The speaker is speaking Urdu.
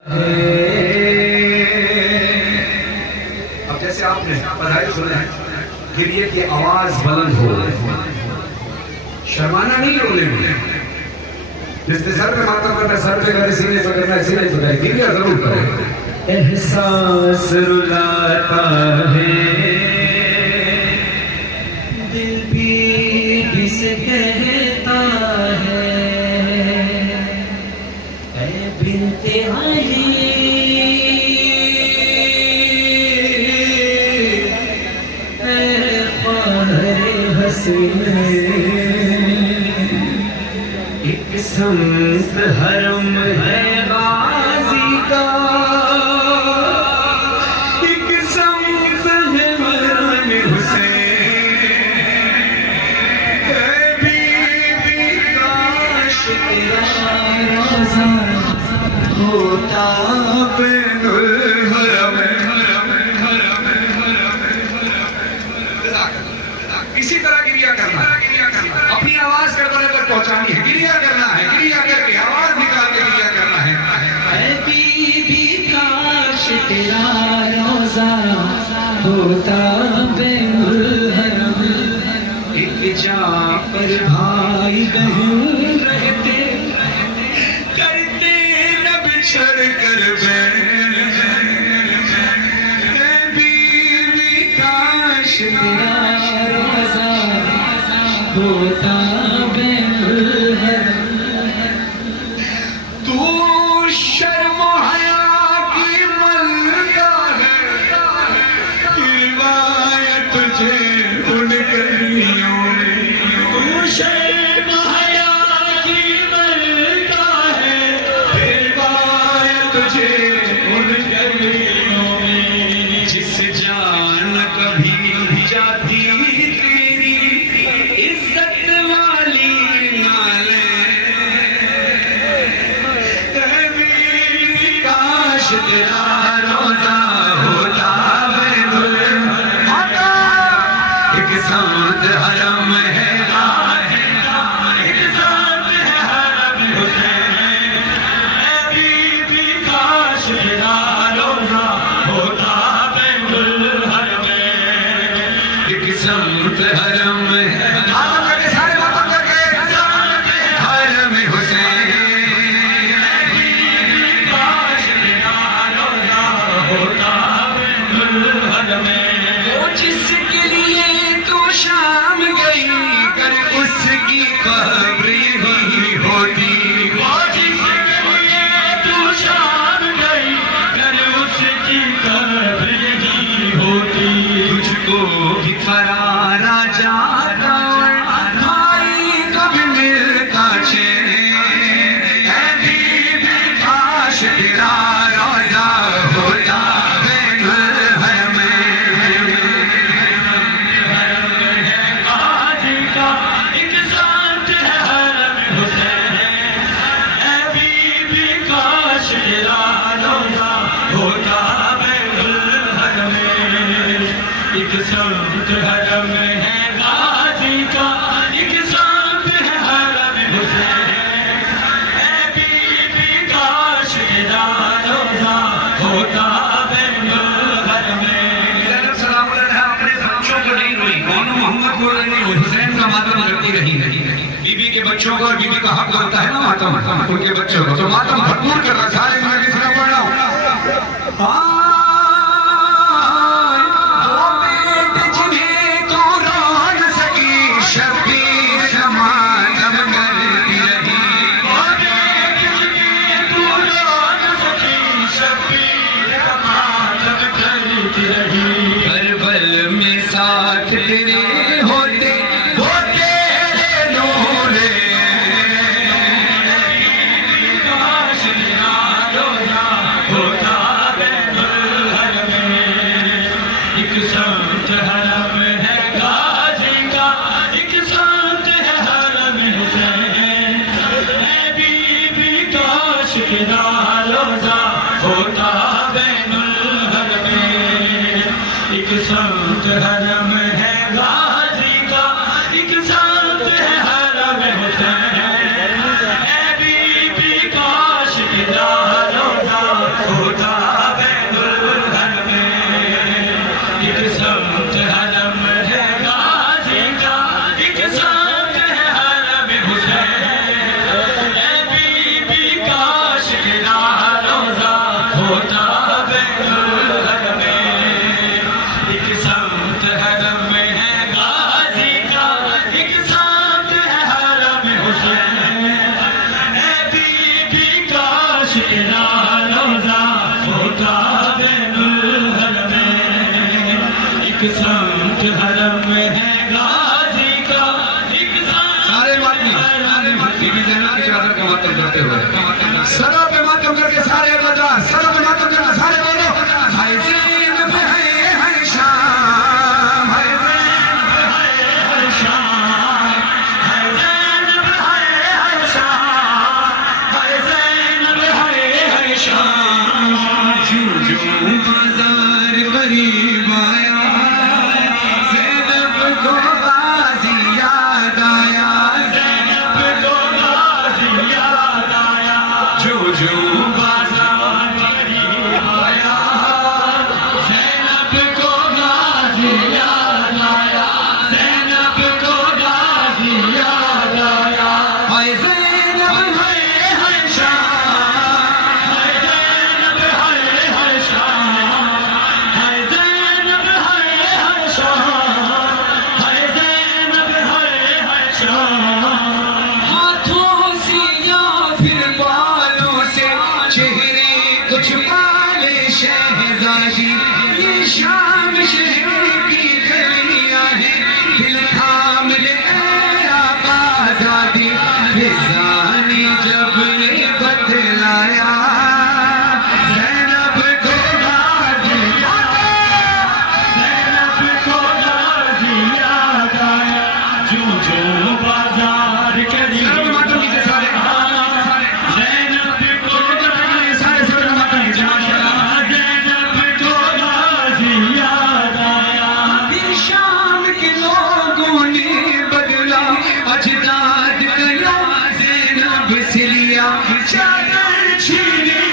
اب جیسے آپ نے پڑھائی سنا ہے گریے کی آواز بلند ہو، شرمانا نہیں رونے میں، جس نے سر پہ ماتم کرنا سر پہ کرے، سینے پہ کرنا سینے پہ کرے، گریہ ضرور کرے۔ احساس رلاتا ہے دل بھی سے کہتا ہے اے بنت علی اے خواہر حسین، ایک سمت حرم ہے غازی کا، ایک سمت ہے حرم حسین، اے بی بی کاش تیرا روزہ ہوتا بین الحرم۔ اسی طرح گریہ کرنا ہے، اپنی آواز کردنے تک پہنچانی ہے، گریہ کرنا ہے، گریہ کر کے آواز نکال کے گریہ کرنا ہے۔ اے بی بی کاش تیرا روزہ ہوتا بین الحرم، ایک جا پر بھائی بہن رہتے کرتے نہ بچھڑ کر بین، اے بی بی کاش تیرا روزہ ہوتا بین الحرم۔ تو شرم و حیا کی ملکہ ہے، روایت تجھے ان گلیوں میں، تو شرم و حیا کی ملکہ ہے، روایت تجھے ان گلیوں میں، جس جان کبھی جاتی تیری عزت والی نالے، کاش تیرا روزہ ہوتا بین الحرم، ایک سمت حرم ہے غازی کا، ایک سمت ہے حرم حسین، اے بی بی کاش تیرا روزہ ہوتا بین الحرم، ایک سمت حرم ہے ماتم کر کے سارے ماتم کر کے حرم حسین، وہ جس کے لیے تو شام گئی کر اس کی قبر یہی ہوتی، وہ جس کے لیے تو شام گئی کر اس کی قبر یہی ہوتی، تجھ کو بھی فرارا جاتا بھائی کبھی ملتا چین، اے بی بی کاش تیرا روزہ ہوتا بین الحرم، غازی کا ایک سمت ہے حرم حسین، اے بی بی کاش تیرا روزہ ہوتا بین الحرم، ایک سمت حرم ہے غازی کا، ایک سمت ہے حرم حسین، اے بی بی کاش تیرا روزہ ہوتا بین الحرم۔ زینب سلام علیہ اپنے بچوں کو نہیں روئی، بانو محمد کو نہیں روئی، حسین کا ماتم کرتی رہی۔ بی بی کے بچوں کو، اور بی بی کا حق بنتا ہے نا ماتم ان کے بچوں کو، تو ماتم بھرپور کر رہا، سارے میں کسی کا پڑھ رہا ہوں۔ دو بیٹے جنہیں تو رون سکی، شبیر کا ماتم کرتی رہی، دو بیٹے جنہیں تو رون سکی، شبیر کا ماتم کرتی رہی، کربل میں ساتھ تیرے ہوتے وہ تیرے نورے، کاش تیرا روزہ ہوتا بین الحرم، ایک سمت حرم ہے غازی کا، ایک سمت ہے حرم حسین، اے بی بی کاش تیرا روزہ ہوتا بین الحرم، ایک سمت حرم ہے غازی کا، ایک سمت ہے حرم حسین، اے بی بی کاش تیرا روزہ ایک سمت حرم میں ہے غازی کا، ایک سمت سارے ماتمی بی بی زینب کی چادر کا ماتم کرتے ہوئے سروں پہ ماتم کر کے سارے بجا، سروں پہ ماتم کر کے سارے بولو ہائے زینب ہے شام، ہائے زینب ہے شام، ہائے زینب ہے شام، ہائے زینب ہے شام، جو بازار قریب آیا زینب کو غازی یاد آیا، زینب کو غازی یاد آیا، جو بازار قریب آیا زینب کو غازی یاد آیا، زینب کو غازی یاد آیا، ہائے زینب ہے شام، ہائے زینب ہے شام، ہائے زینب ہے شام، ہائے زینب ہے شام، ہاتھوں سے یا پھر بالوں سے چہرے کچھ پالے شہزادی، یہ شام شہر کی گلیاں ہیں، دل تھام لے اے آقا آزادی، فضا نے جب یہ بتلایا زینب کو غازی یاد آیا، زینب کو غازی یاد آیا، جو بازار قریب سارے ماتم کیجئے سارے زینب کو سارے سارے ماتم کیجئے ماشاءاللہ زینب کو غازی یاد آیا، پھر شام کے لوگوں نے بدلا اجداد کا یا زینب سے لیا چادر چھینی